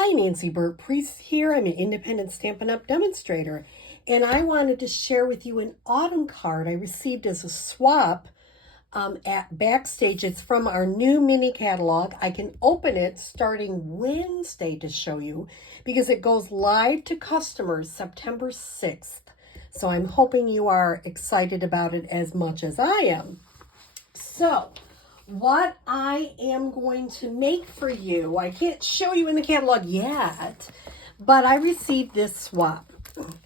Hi, Nancy Burt-Preece here. I'm an independent Stampin' Up! Demonstrator, and I wanted to share with you an autumn card I received as a swap at Backstage. It's from our new mini catalog. I can open it starting Wednesday to show you because it goes live to customers September 6th. So I'm hoping you are excited about it as much as I am. So, what I am going to make for you, I can't show you in the catalog yet, but I received this swap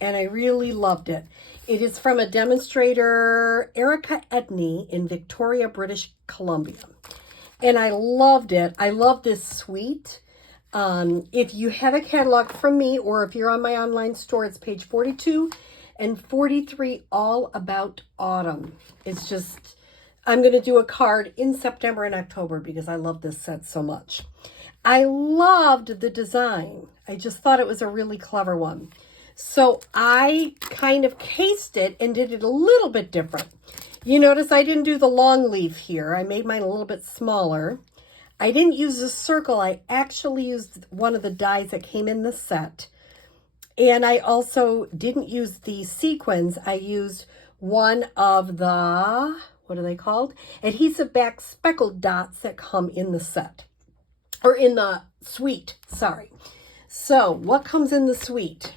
and I really loved it. It is from a demonstrator, Erica Edney in Victoria, British Columbia. And I loved it. I love this suite. If you have a catalog from me or if you're on my online store, it's page 42 and 43, all about autumn. It's just, I'm going to do a card in September and October because I love this set so much. I loved the design. I just thought it was a really clever one. So I kind of cased it and did it a little bit different. You notice I didn't do the long leaf here. I made mine a little bit smaller. I didn't use a circle. I actually used one of the dies that came in the set. And I also didn't use the sequins. I used one of the, what are they called? Adhesive back speckled dots that come in the set. Or in the suite, sorry. So, what comes in the suite?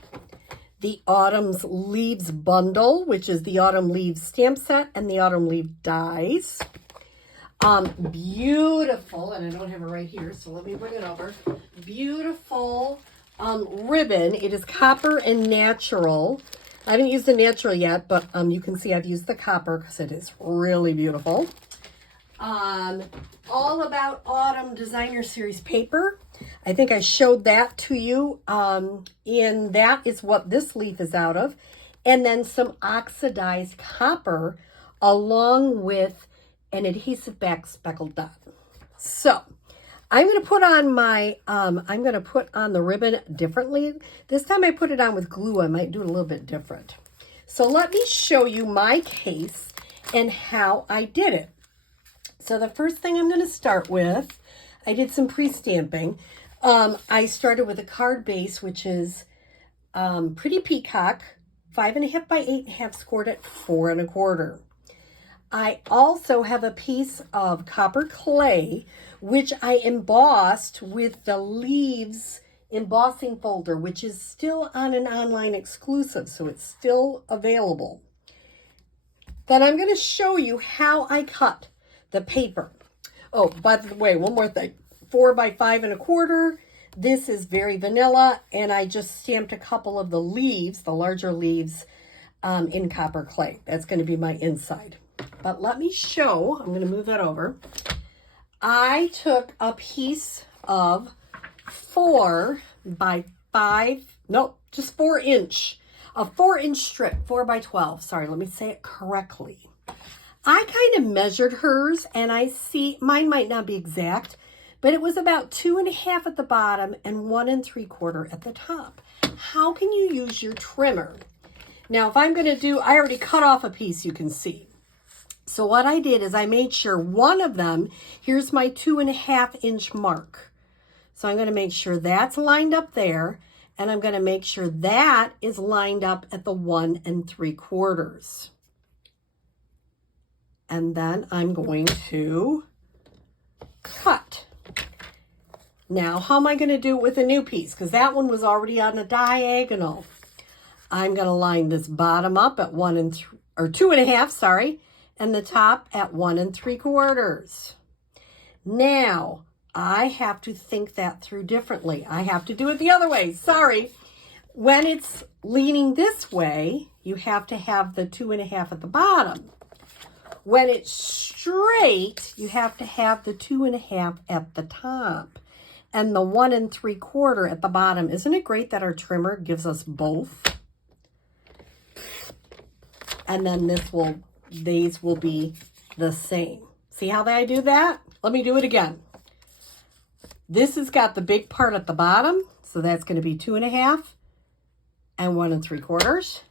The Autumn's Leaves bundle, which is the Autumn Leaves stamp set and the Autumn Leaf dies. Beautiful, and I don't have it right here, so let me bring it over. Beautiful ribbon. It is copper and natural. I haven't used the natural yet, but you can see I've used the copper because it is really beautiful. All About Autumn Designer Series paper. I think I showed that to you. And that is what this leaf is out of. And then some oxidized copper along with an adhesive back speckled dot. So I'm going to put on my, I'm going to put on the ribbon differently. This time I put it on with glue. I might do it a little bit different. So let me show you my case and how I did it. So the first thing I'm going to start with, I did some pre-stamping. I started with a card base, which is Pretty Peacock, 5.5 by 8.5, scored at 4 1/4. I also have a piece of copper clay, which I embossed with the Leaves embossing folder, which is still on an online exclusive, so it's still available. Then I'm going to show you how I cut the paper. Oh, by the way, one more thing. 4 by 5 1/4. This is very vanilla, and I just stamped a couple of the leaves, the larger leaves, in copper clay. That's going to be my inside. But let me show, I'm going to move that over. I took a piece of 4 by 5, nope, just 4 inch, a 4-inch strip, 4 by 12. Sorry, let me say it correctly. I kind of measured hers, and I see, mine might not be exact, but it was about 2.5 at the bottom and 1 3/4 at the top. How can you use your trimmer? Now, if I'm going to do, I already cut off a piece, you can see. So what I did is I made sure one of them, here's my 2.5-inch mark. So I'm going to make sure that's lined up there, and I'm going to make sure that is lined up at the 1 3/4. And then I'm going to cut. Now, how am I going to do it with a new piece? Because that one was already on a diagonal. I'm going to line this bottom up at 2.5, sorry, and the top at 1 3/4. Now, I have to think that through differently. I have to do it the other way. Sorry. When it's leaning this way, you have to have the 2.5 at the bottom. When it's straight, you have to have the 2.5 at the top and the 1 3/4 at the bottom. Isn't it great that our trimmer gives us both? And then these will be the same. See how I do that? Let me do it again. This has got the big part at the bottom, so that's going to be 2.5 and 1 3/4.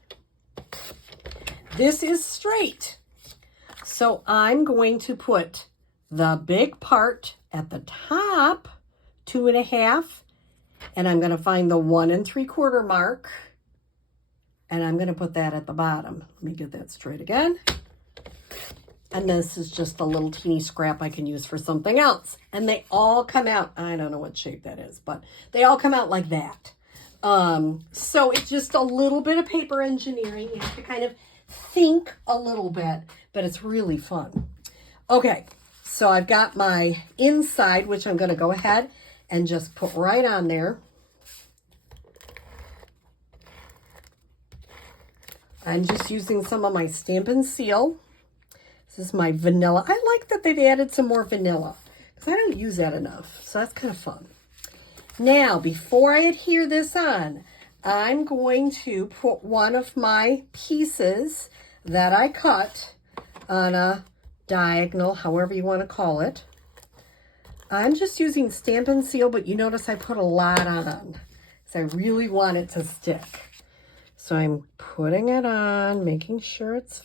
This is straight. So I'm going to put the big part at the top, 2.5, And I'm going to find the 1 3/4 mark. And I'm going to put that at the bottom. Let me get that straight again. And this is just a little teeny scrap I can use for something else. And they all come out, I don't know what shape that is, but they all come out like that. So it's just a little bit of paper engineering. You have to kind of think a little bit, but it's really fun. Okay, so I've got my inside, which I'm going to go ahead and just put right on there. I'm just using some of my Stampin' Seal. This is my vanilla. I like that they've added some more vanilla because I don't use that enough. So that's kind of fun. Now, before I adhere this on, I'm going to put one of my pieces that I cut on a diagonal, however you want to call it. I'm just using Stampin' Seal, but you notice I put a lot on because I really want it to stick. So I'm putting it on, making sure it's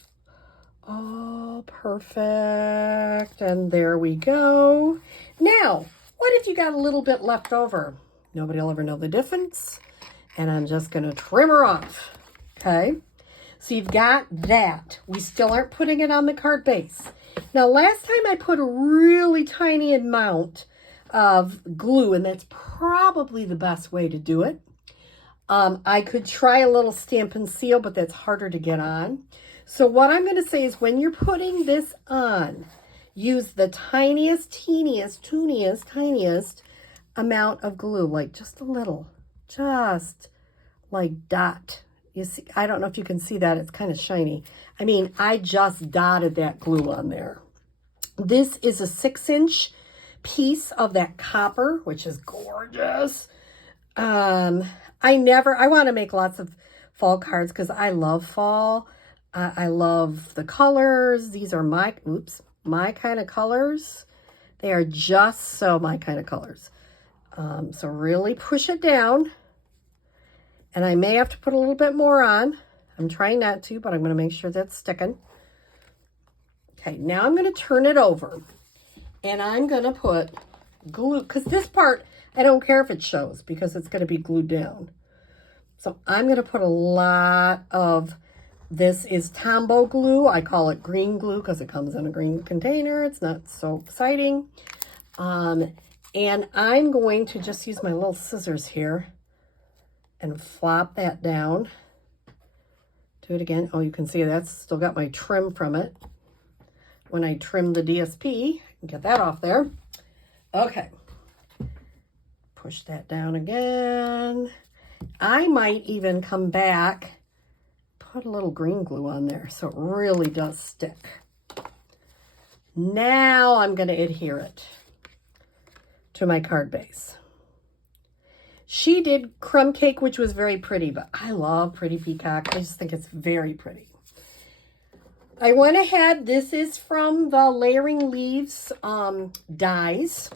all perfect. And there we go. Now, what if you got a little bit left over? Nobody will ever know the difference. And I'm just going to trim her off. Okay. So you've got that. We still aren't putting it on the card base. Now, last time I put a really tiny amount of glue, and that's probably the best way to do it. I could try a little Stampin' Seal, but that's harder to get on. So what I'm going to say is when you're putting this on, use the tiniest, teeniest, tooniest, tiniest amount of glue, like just a little, just like dot. You see, I don't know if you can see that. It's kind of shiny. I mean, I just dotted that glue on there. This is a 6-inch piece of that copper, which is gorgeous. I want to make lots of fall cards because I love fall. I love the colors. These are my kind of colors. They are just so my kind of colors. So really push it down. And I may have to put a little bit more on. I'm trying not to, but I'm going to make sure that's sticking. Okay, now I'm going to turn it over. And I'm going to put glue, because this part, I don't care if it shows because it's going to be glued down. So I'm going to put a lot of, this is Tombow glue. I call it green glue because it comes in a green container. It's not so exciting. And I'm going to just use my little scissors here and flop that down. Do it again. Oh, you can see that's still got my trim from it. When I trim the DSP, get that off there. Okay. Push that down again. I might even come back, put a little green glue on there so it really does stick. Now I'm going to adhere it to my card base. She did crumb cake, which was very pretty, but I love Pretty Peacock. I just think it's very pretty. I went ahead, this is from the Layering Leaves dies,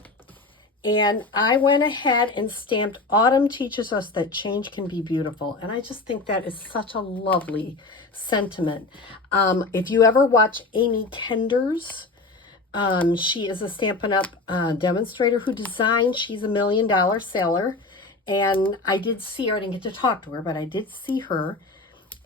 and I went ahead and stamped Autumn Teaches Us That Change Can Be Beautiful, and I just think that is such a lovely sentiment. If you ever watch Amy Kender's, she is a Stampin' Up! Demonstrator who designed, she's a $1 million seller, and I did see her, I didn't get to talk to her, but I did see her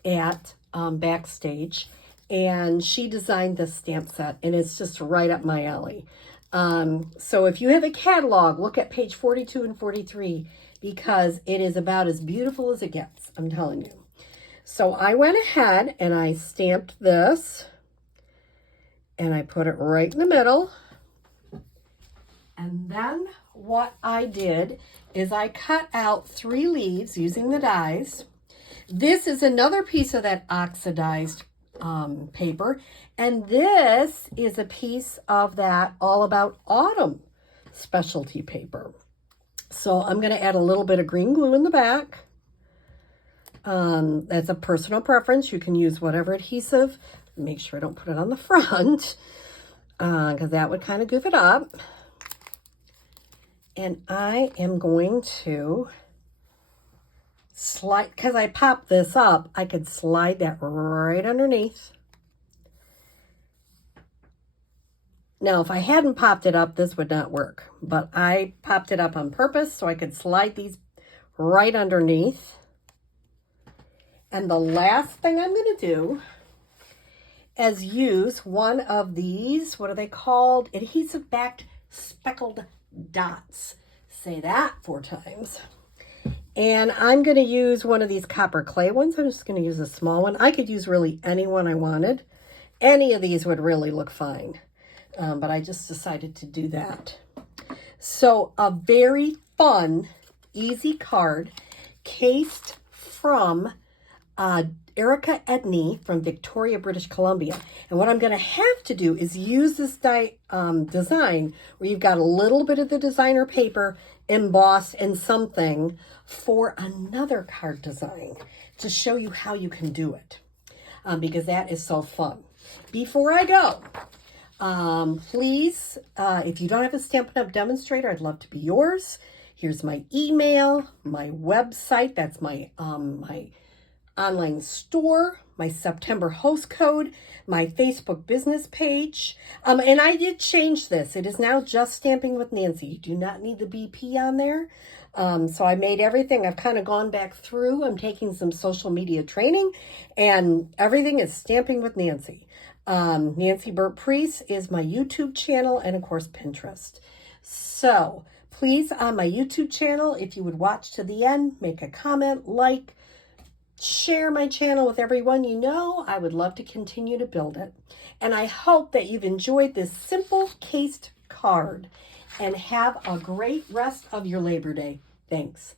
at Backstage. And she designed this stamp set, and it's just right up my alley. So if you have a catalog, look at page 42 and 43, because it is about as beautiful as it gets, I'm telling you. So I went ahead and I stamped this, and I put it right in the middle. And then what I did is I cut out 3 leaves using the dies. This is another piece of that oxidized paper, and this is a piece of that All About Autumn specialty paper. So I'm going to add a little bit of green glue in the back. That's a personal preference. You can use whatever adhesive. Make sure I don't put it on the front because that would kind of goof it up. And I am going to slide, because I popped this up, I could slide that right underneath. Now, if I hadn't popped it up, this would not work, but I popped it up on purpose so I could slide these right underneath. And the last thing I'm going to do is use one of these, what are they called? Adhesive backed speckled dots. Say that 4 times. And I'm going to use one of these copper clay ones. I'm just going to use a small one. I could use really any one I wanted. Any of these would really look fine. But I just decided to do that. So a very fun, easy card cased from Erica Edney from Victoria, British Columbia. And what I'm going to have to do is use this design where you've got a little bit of the designer paper embossed in something for another card design to show you how you can do it, because that is so fun. Before I go, please, if you don't have a Stampin' Up! Demonstrator, I'd love to be yours. Here's my email, my website, that's my my online store, my September host code, my Facebook business page. And I did change this. It is now just Stamping with Nancy. You do not need the BP on there. So I made everything. I've kind of gone back through. I'm taking some social media training and everything is Stamping with Nancy. Nancy Burt-Preece is my YouTube channel and of course Pinterest. So please, on my YouTube channel, if you would watch to the end, make a comment, like, share my channel with everyone you know. I would love to continue to build it. And I hope that you've enjoyed this simple cased card and have a great rest of your Labor Day. Thanks.